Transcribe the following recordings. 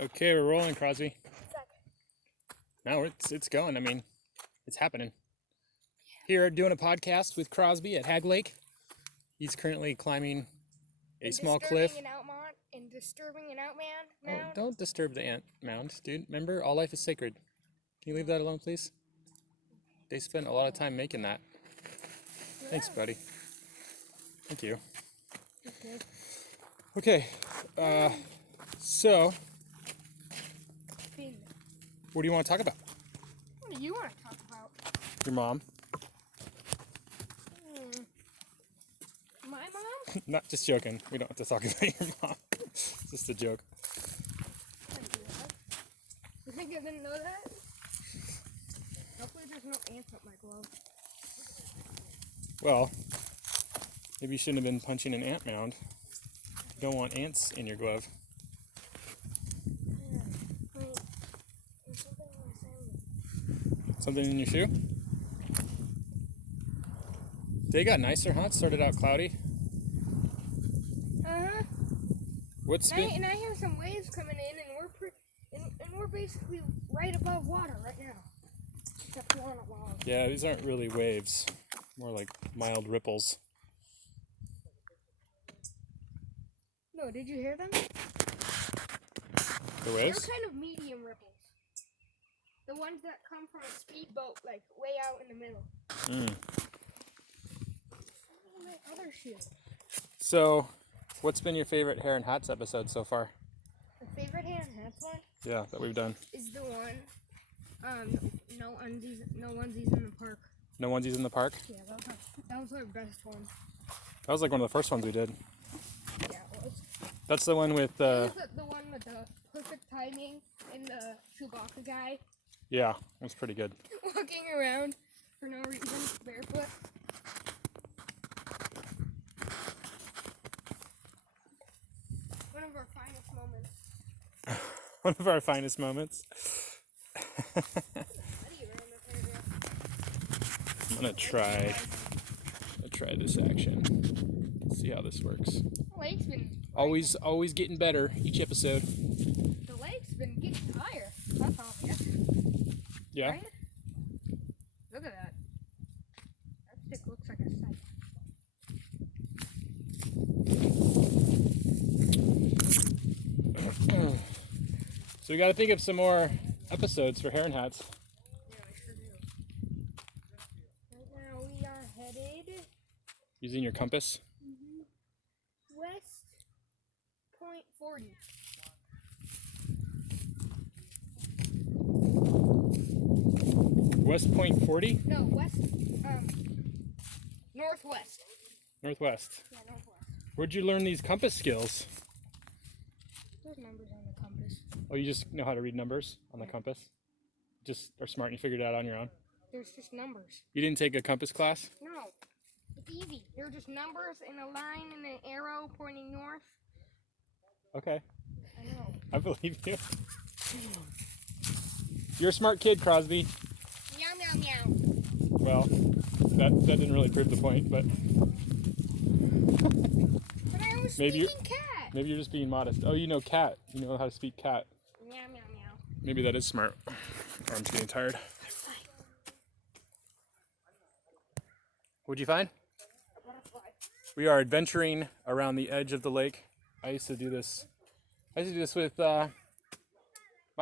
Okay, we're rolling, Crosby. No, it's going. I mean, it's happening. Here, doing a podcast with Crosby at Hagg Lake. He's currently climbing a small cliff. Disturbing an out mound. Oh, don't disturb the ant mound, dude. Remember, all life is sacred. Can you leave that alone, please? They spent a lot of time making that. Yeah. Thanks, buddy. Thank you. Okay. So, what do you want to talk about? What do you want to talk about? Your mom. My mom? Not just joking. We don't have to talk about your mom. It's just a joke. You think I didn't know that? Hopefully there's no ants up my glove. Well, maybe you shouldn't have been punching an ant mound. You don't want ants in your glove. Yeah. Wait. There's something in my sandwich. Something in your shoe? Day got nicer, huh? It started out cloudy. Uh-huh. What's been... And I hear some waves coming in, and we're basically right above water right now. Except we're on a log. Yeah, these aren't really waves. More like mild ripples. No, did you hear them? The waves? They're kind of medium ripples. The ones that come from a speedboat, like way out in the middle. My other shoe. So, what's been your favorite Hair and Hats episode so far? The favorite Hair and Hats one? Yeah, that we've done. Is the one, no onesies in the park. No onesies in the park? Yeah, that was our best one. That was like one of the first ones we did. Yeah, it was. That's the one with... the one with the perfect timing and the Chewbacca guy. Yeah, it was pretty good. Walking around for no reason, barefoot. One of our finest moments. One of our finest moments. I'm gonna try this action. See how this works. The lake's been always getting better each episode. The lake's been getting higher. That's obvious. Yeah. Right? Look at that. That stick looks like a sight. So we got to think of some more episodes for Hair and Hats. Yeah, we sure do. Right now we are headed Using your compass. west point 40. West Point 40? No, northwest. Northwest. Yeah, northwest. Where'd you learn these compass skills? There's numbers on the compass. Oh, you just know how to read numbers on the compass? Just are smart and you figured it out on your own? There's just numbers. You didn't take a compass class? No. It's easy. They're just numbers and a line and an arrow pointing north. Okay. I know. I believe you. You're a smart kid, Crosby. Meow, meow, meow. Well, that didn't really prove the point, but But I was maybe speaking cat. Maybe you're just being modest. Oh, you know cat. You know how to speak cat. Meow, meow, meow. Maybe that is smart. Arm's getting tired. What'd you find? A butterfly. We are adventuring around the edge of the lake. I used to do this with my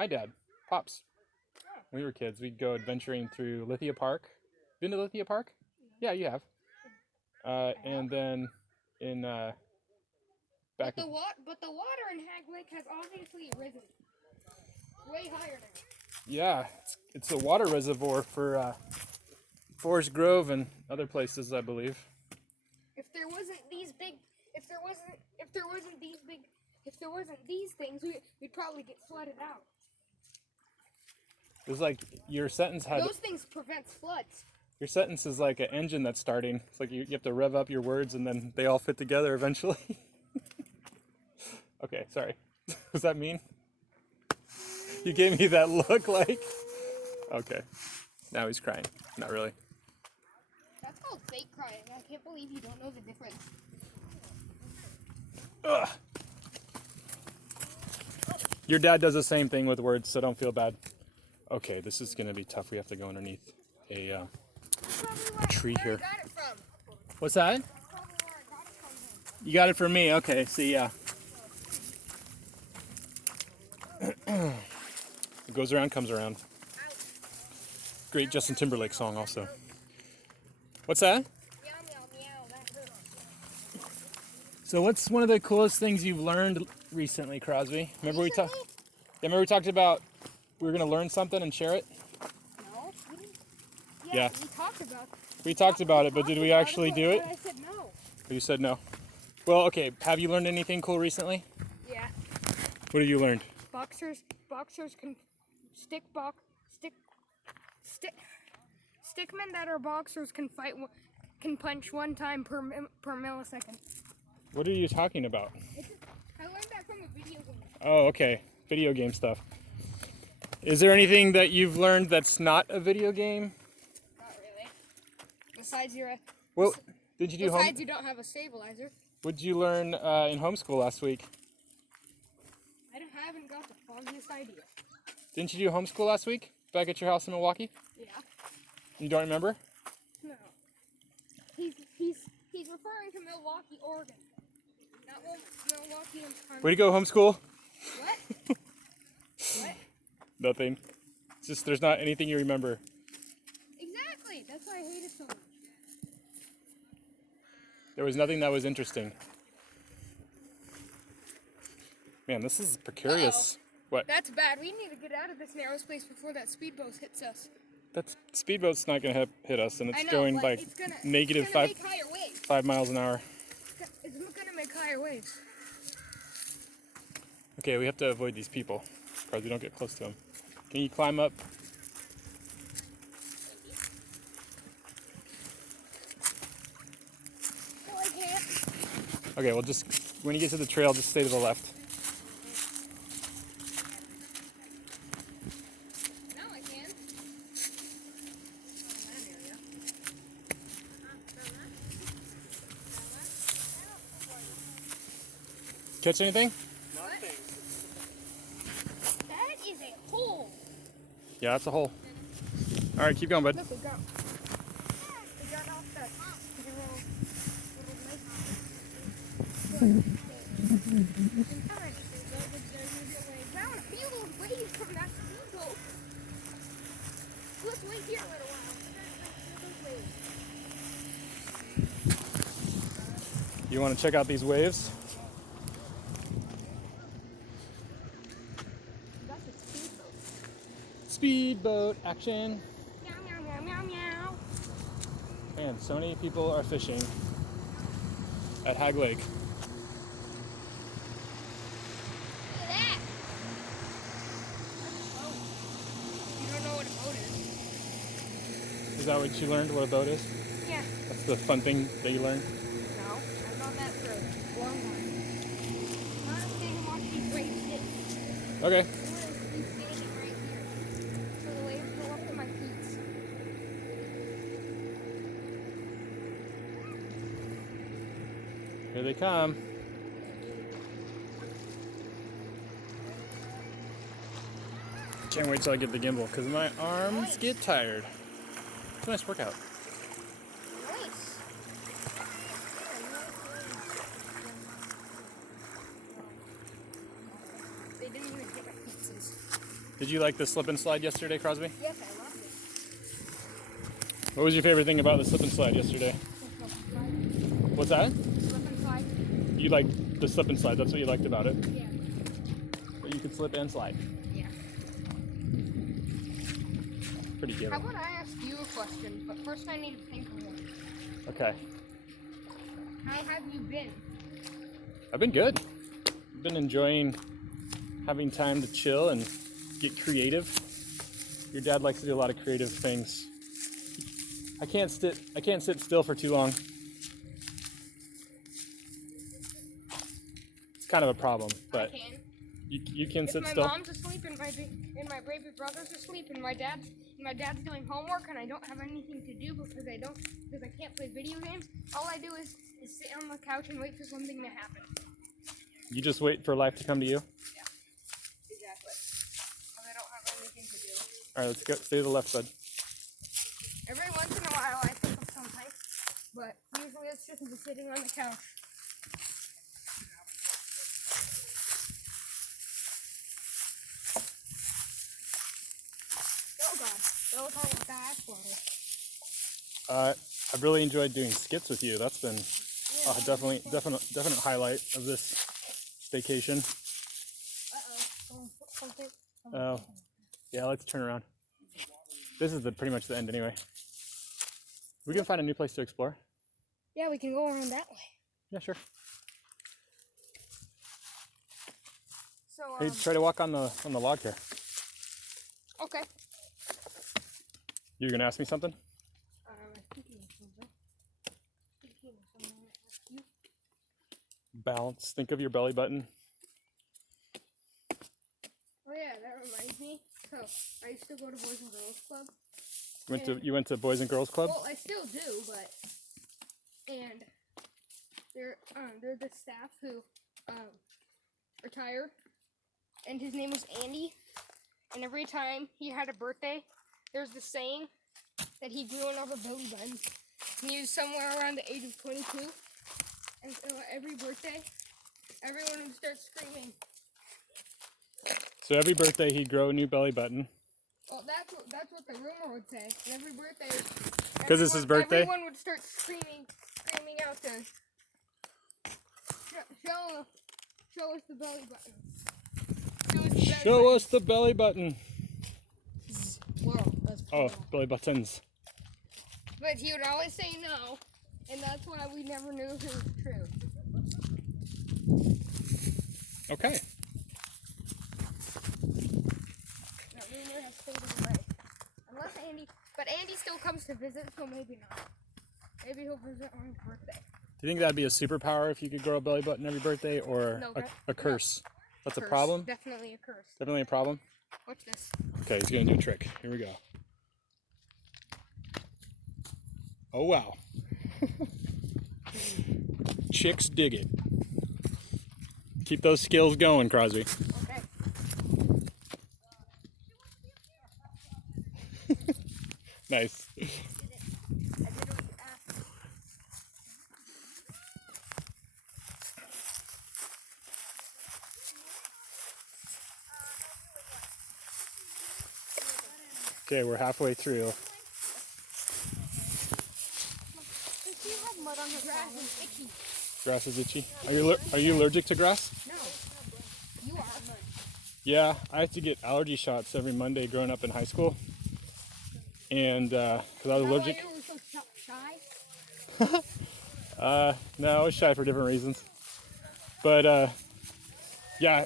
dad, Pops. When we were kids, we'd go adventuring through Lithia Park. Been to Lithia Park? Yeah, you have. And then in back. But the water in Hagg Lake has obviously risen way higher now. Yeah, it's a water reservoir for Forest Grove and other places, I believe. If there wasn't these things, we'd probably get flooded out. It was like your sentence had. Those things prevent floods. Your sentence is like an engine that's starting. It's like you have to rev up your words and then they all fit together eventually. Okay, sorry. Was that mean? You gave me that look like. Okay. Now he's crying. Not really. That's called fake crying. I can't believe you don't know the difference. Ugh. Your dad does the same thing with words, so don't feel bad. Okay, this is gonna be tough. We have to go underneath a tree here. Where I got it from. What's that? Probably where I got it from him. You got it from me. Okay, see ya. It goes around, comes around. Great Justin Timberlake song, also. What's that? Meow, meow, meow. That hurt us. So, what's one of the coolest things you've learned recently, Crosby? Remember Recently? remember we talked about we were gonna learn something and share it. No. We didn't. Yeah. We talked about. We talked about it, but did we actually do it? But I said no. You said no. Well, okay. Have you learned anything cool recently? Yeah. What have you learned? Boxers can stickmen that are boxers can can punch one time per millisecond. What are you talking about? I learned that from a video game. Oh, okay. Video game stuff. Is there anything that you've learned that's not a video game? Not really. Besides Well, did you do besides you don't have a stabilizer. What did you learn in homeschool last week? I haven't got the foggiest idea. Didn't you do homeschool last week back at your house in Milwaukee? Yeah. You don't remember? No. He's referring to Milwaukee, Oregon. Not Milwaukee, Wisconsin. Way to go, homeschool. What? What? Nothing. It's just there's not anything you remember. Exactly. That's why I hate it so much. There was nothing that was interesting. Man, this is precarious. What? That's bad. We need to get out of this narrow space before that speedboat hits us. That speedboat's not going to hit us, and it's I know, going but by it's gonna negative make higher waves. 5 miles an hour. It's gonna make higher waves. Okay, we have to avoid these people because we don't get close to them. Can you climb up? No, I can't. Okay, well, just when you get to the trail, just stay to the left. No, I can. Catch anything? Nothing. That is a hole. Yeah, that's a hole. All right, keep going, bud. Look, we got off that little I want to feel those waves from that speedboat. Let's wait here a little while. You want to check out these waves? That's a speedboat. Speedboat action. Meow, meow, meow, meow, meow. Man, so many people are fishing at Hagg Lake. Look at that. That's a boat. You don't know what a boat is. Is that what you learned, what a boat is? Yeah. That's the fun thing that you learned? No, I've known that for a long time. I'm not staying and watch these waves hit. Okay. I'm gonna be standing right here. So the waves go up to my feet. Here they come. Can't wait till I get the gimbal because my arms get tired. It's a nice workout. Nice. They didn't even get my pizzas. Did you like the slip and slide yesterday, Crosby? Yes, I loved it. What was your favorite thing about the slip and slide yesterday? What's that? Slip and slide. You liked the slip and slide. That's what you liked about it. Yeah. But you could slip and slide. Yeah. Pretty good. How about I ask you a question, but first I need to think of one. Okay. How have you been? I've been good. I've been enjoying having time to chill and get creative. Your dad likes to do a lot of creative things. I can't sit still for too long. It's kind of a problem, but I can. you can If sit my still. mom's asleep and my baby brother's asleep and my dad's doing homework and I don't have anything to do because I can't play video games, all I do is sit on the couch and wait for something to happen. You just wait for life to come to you. Yeah. All right, let's go. Stay to the left, bud. Every once in a while I think of something, but usually it's just me sitting on the couch. Oh God, don't talk about that water. I've really enjoyed doing skits with you. That's been definite highlight of this staycation. Something. Oh, yeah. Let's turn around. This is pretty much the end anyway. We can find a new place to explore. Yeah, we can go around that way. Yeah, sure. So Hey, try to walk on the log here. okay. You're gonna ask me something? Balance. Think of your belly button. Oh yeah, that reminds me. So I used to go to Boys and Girls Club. You went to Boys and Girls Club? Well, I still do, but they're the staff who retired, and his name was Andy. And every time he had a birthday, there's the saying that he grew another belly button. And he was somewhere around the age of 22. And so every birthday, everyone would start screaming. So every birthday he'd grow a new belly button. Well, that's what the rumor would say. And every birthday, because it's his birthday, everyone would start screaming out to show us the belly button. Show us the belly button. Well, that's oh, belly buttons. But he would always say no, and that's why we never knew if it was true. Okay. That rumor has faded away. Unless Andy still comes to visit, so maybe not. Maybe he'll visit on his birthday. Do you think that'd be a superpower if you could grow a belly button every birthday, or a curse? No. That's a problem? Definitely a curse. Definitely a problem? Watch this. Okay, he's gonna do a trick. Here we go. Oh wow. Chicks dig it. Keep those skills going, Crosby. Okay. Nice. I did what you asked. Okay, we're halfway through. Does she have mud on her grass? Is itchy. Grass is itchy. Are you allergic to grass? No. You are. Yeah, I have to get allergy shots every Monday growing up in high school. And because I was allergic. You were so shy? No, I was shy for different reasons. But yeah,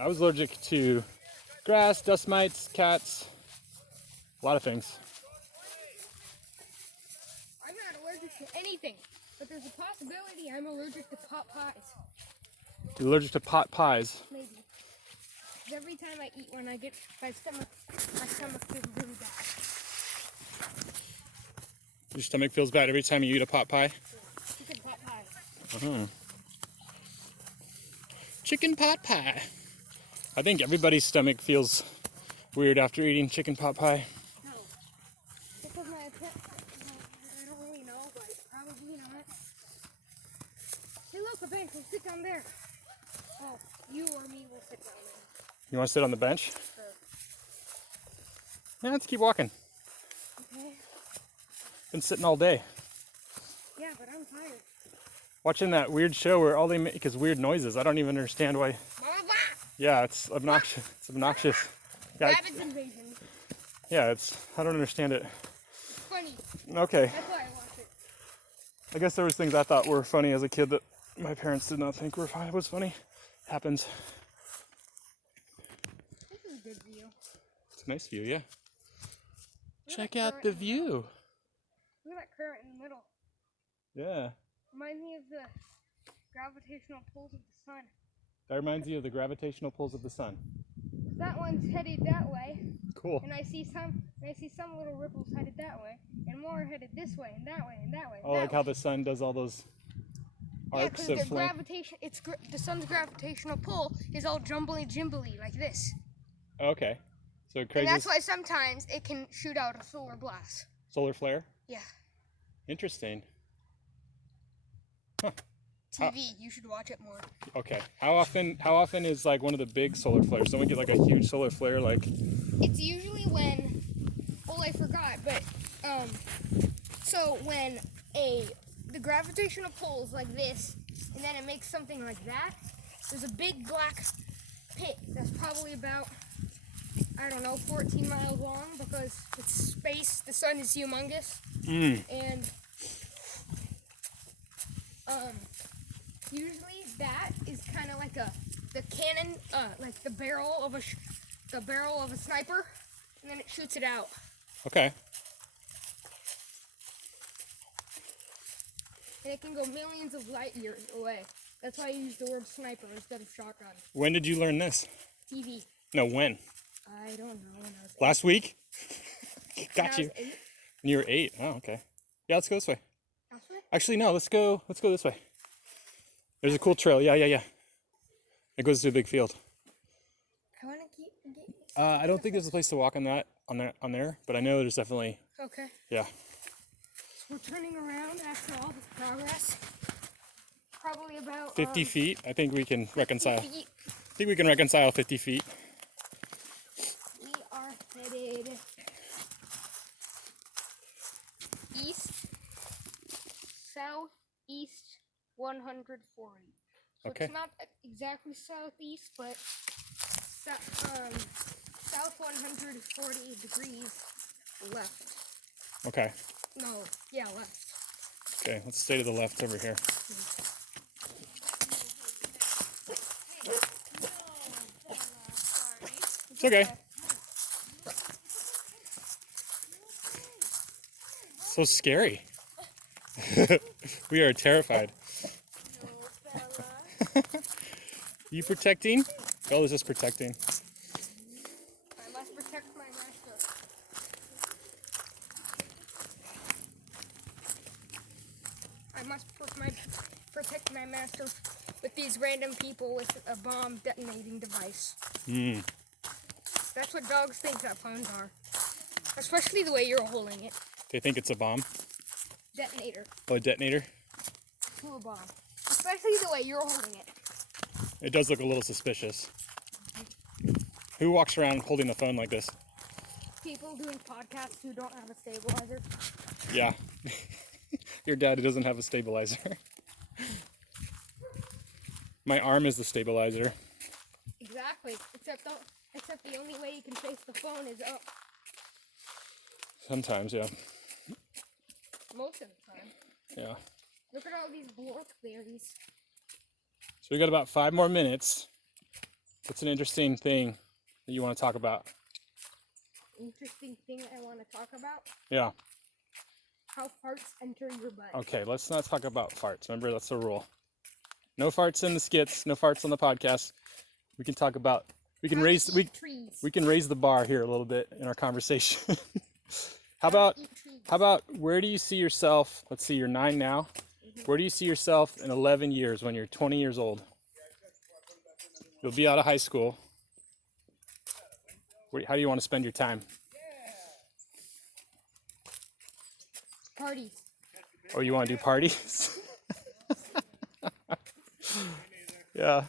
I was allergic to grass, dust mites, cats, a lot of things. I'm not allergic to anything, but there's a possibility I'm allergic to pot pies. You're allergic to pot pies? Maybe. 'Cause every time I eat one, my stomach feels really bad. Your stomach feels bad every time you eat a pot pie? Chicken pot pie. Uh-huh. Chicken pot pie. I think everybody's stomach feels weird after eating chicken pot pie. No. Because I don't really know, but probably not. Hey look, a bench, we'll sit down there. Oh, you or me will sit down there. You want to sit on the bench? Sure. Yeah, let's keep walking. Okay. Been sitting all day. Yeah, but I'm tired. Watching that weird show where all they make is weird noises. I don't even understand why. Blah, blah, blah. Yeah, it's obnoxious. It's obnoxious. Yeah, Rabbit invasion. yeah, I don't understand it. It's funny. Okay. That's why I watch it. I guess there was things I thought were funny as a kid that my parents did not think was funny. Happens. This is a good view. It's a nice view, yeah. Look Check at that out the current in middle. view. Look at that current in the middle. Yeah. Reminds me of the gravitational pulls of the sun. That reminds you of the gravitational pulls of the sun. That one's headed that way, Cool. and I see some little ripples headed that way, and more headed this way, and that way, and that way. Oh, like how the sun does all those arcs of flame. The sun's gravitational pull is all jumbly jimbly like this. Okay. So it And crazes that's why sometimes it can shoot out a solar blast. solar flare. Yeah. Interesting. TV, you should watch it more. Okay. How often is like one of the big solar flares? Don't we get like a huge solar flare like? It's usually when, well, I forgot, but so when the gravitational pull is like this, and then it makes something like that. There's a big black pit that's probably about, I don't know, 14 miles long because it's space. The sun is humongous, and usually that is kind of like the cannon, like the barrel of a sniper, and then it shoots it out. Okay. And it can go millions of light years away. That's why I use the word sniper instead of shotgun. When did you learn this? TV. No, when? I don't know when I was 8. Last week? When Got I you. was 8. When you were 8. Oh, okay. Yeah, let's go this way. Last week? Actually, no, let's go this way. There's a cool trail. Yeah. It goes to a big field. I want to get. I don't think there's a place to walk on there, but I know there's definitely. Okay. Yeah. We're turning around after all this progress. Probably about 50 feet. I think we can reconcile. 50 feet. I think we can reconcile 50 feet. We are headed east, southeast 140. So Okay. it's not exactly southeast, but south 140 degrees left. Okay. No, yeah, left. Okay. Let's stay to the left over here. It's okay. So scary. We are terrified. You protecting? Bella's just protecting. I must protect my master. I must protect my master with these random people with a bomb detonating device. That's what dogs think that phones are. Especially the way you're holding it. They think it's a bomb. Detonator. Oh, a detonator? To a bomb. Especially the way you're holding it. It does look a little suspicious. Who walks around holding a phone like this? People doing podcasts who don't have a stabilizer. Yeah. Your dad doesn't have a stabilizer. My arm is the stabilizer. Exactly. Except the only way you can face the phone is up. Sometimes, yeah. Most of the time. Yeah. Look at all these blackberries. So we got about 5 more minutes. What's an interesting thing that you want to talk about? Interesting thing I want to talk about. Yeah. How farts enter your butt. Okay, let's not talk about farts. Remember, that's the rule. No farts in the skits, no farts on the podcast. We can talk about we can raise the bar here a little bit in our conversation. How about where do you see yourself? Let's see, you're 9 now. Where do you see yourself in 11 years when you're 20 years old? You'll be out of high school. How do you want to spend your time? Parties. Oh, you want to do parties? Yeah.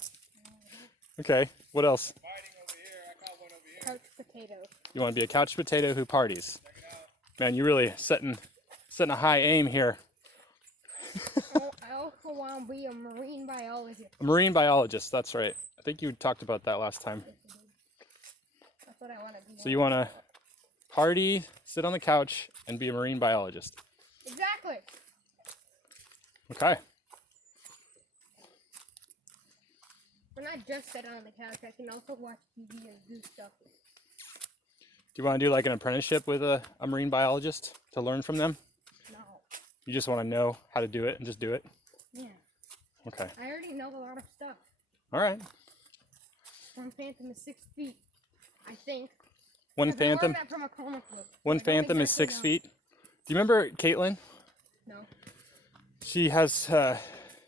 Okay. What else? Couch potato. You want to be a couch potato who parties? Man, you really setting a high aim here. I also want to be a marine biologist. A marine biologist. That's right. I think you talked about that last time. That's what I want to be. So you want to party, sit on the couch, and be a marine biologist. Exactly. Okay. When I just sit on the couch, I can also watch TV and do stuff. Do you want to do like an apprenticeship with a marine biologist to learn from them? No. You just want to know how to do it and just do it? Yeah. Okay. I already know a lot of stuff. All right. One phantom is 6 feet, I think. One 'Cause I learned phantom. that from a comic book. One I don't phantom is exactly 6 know. feet. Do you remember Caitlin? No. She has.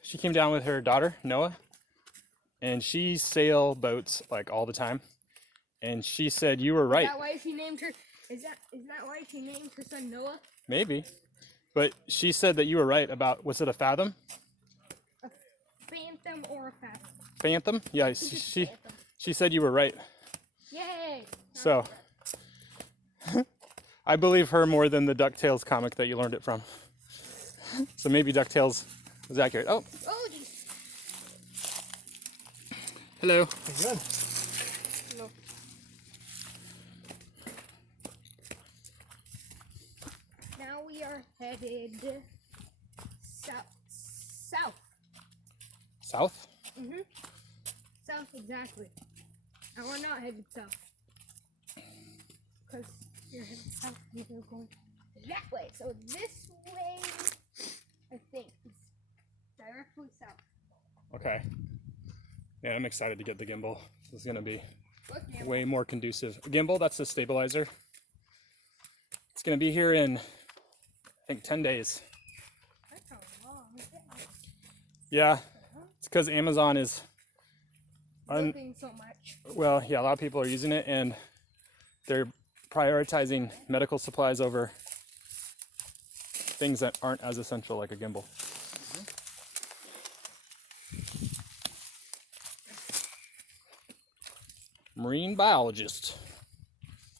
She came down with her daughter Noah, and she sail boats like all the time. And she said you were Is right. that why she named her? Is that why she named her son Noah? Maybe. But she said that you were right about, was it a fathom? A phantom or a fathom? Phantom? Yeah, Phantom. she said you were right. Yay! So, I believe her more than the DuckTales comic that you learned it from. So maybe DuckTales was accurate. Oh, Oh, jeez. hello. Good. No. Now we are headed south. South? Mhm. South, exactly. And we're not headed south. Because you're headed south, you're going that way. So this way, I think, is directly south. Okay. Yeah, I'm excited to get the gimbal. This is going to be Look, yeah. way more conducive. Gimbal, that's the stabilizer. It's going to be here in, I think, 10 days. That's how long. Yeah, it's because Amazon is, Looking so much. well, yeah, a lot of people are using it, and they're prioritizing medical supplies over things that aren't as essential, like a gimbal. Marine biologist,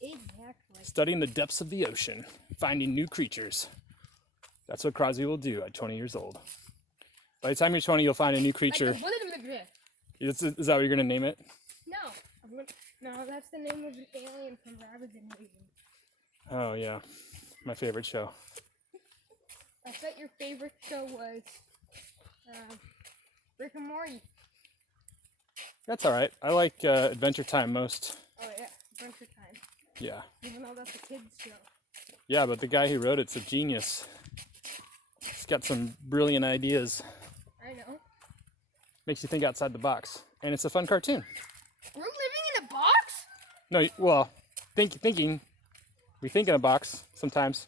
Exactly. studying the depths of the ocean, finding new creatures. That's what Crosby will do at 20 years old. By the time you're 20, you'll find a new creature. Is that what you're going to name it? No, that's the name of an alien from Rabbids Invasion. Oh, yeah. My favorite show. I thought your favorite show was Rick and Morty. That's all right. I like Adventure Time most. Oh yeah, Adventure Time. Yeah. Even though that's a kid's show. Yeah, but the guy who wrote it's a genius. He's got some brilliant ideas. I know. Makes you think outside the box. And it's a fun cartoon. We're living in a box? No, well, thinking. We think in a box sometimes.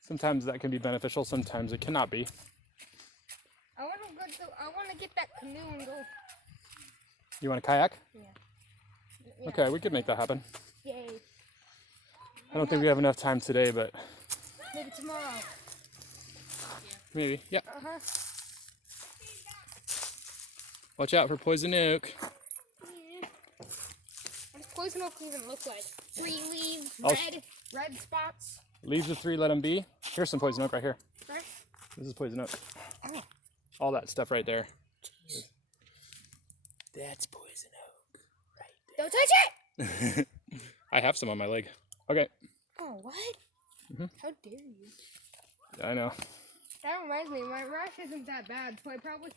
Sometimes that can be beneficial, sometimes it cannot be. I want to get that canoe and go. You want a kayak? Yeah. Okay, we could make that happen. Yay. I don't think we have enough time today, but Maybe tomorrow. maybe. Yeah. Uh-huh. Watch out for poison oak. Yeah. What does poison oak even look like? 3 leaves, I'll- red spots. Leaves of 3, let them be. Here's some poison oak right here. Right? This is poison oak. Oh. All that stuff right there. That's poison oak. Don't touch it! I have some on my leg. Okay. Oh, what? Mhm. How dare you? Yeah, I know. That reminds me, my rash isn't that bad, so I probably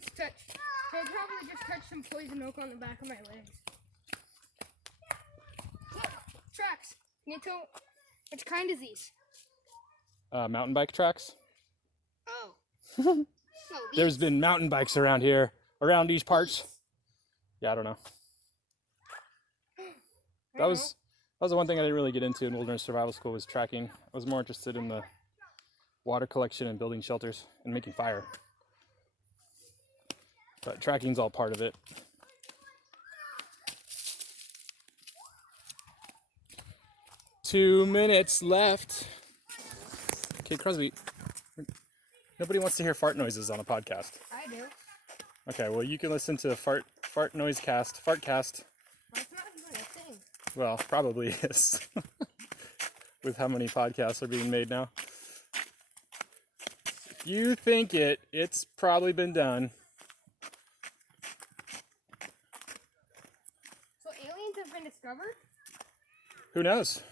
just touched some poison oak on the back of my legs. Look, tracks. Can you tell which kind is these? Mountain bike tracks. Oh. No, these. There's been mountain bikes around here, around these parts. Yeah, I don't know. I That was the one thing I didn't really get into in wilderness survival school was tracking. I was more interested in the water collection and building shelters and making fire. But tracking's all part of it. Two minutes left. Okay, Crosby. Nobody wants to hear fart noises on a podcast. I do. Okay, well you can listen to fart noise cast, fartcast. That's not even a thing. Well, probably is. With how many podcasts are being made now. If you think it's probably been done. So aliens have been discovered? Who knows?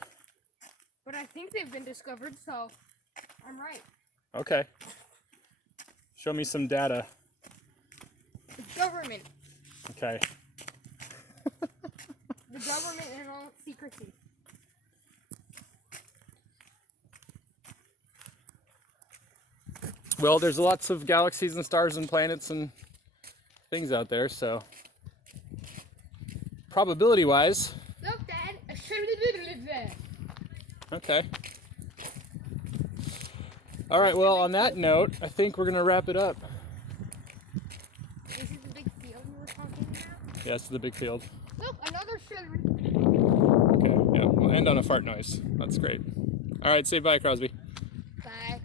But I think they've been discovered, so I'm right. Okay. Show me some data. The government. Okay. The government in all its secrecy. Well, there's lots of galaxies and stars and planets and things out there, so probability-wise, Look, Dad. okay. All right, well, on that note, I think we're going to wrap it up. Yes, to the big field. Look, another shiver. Okay, yeah, we'll end on a fart noise. That's great. All right, say bye, Crosby. Bye.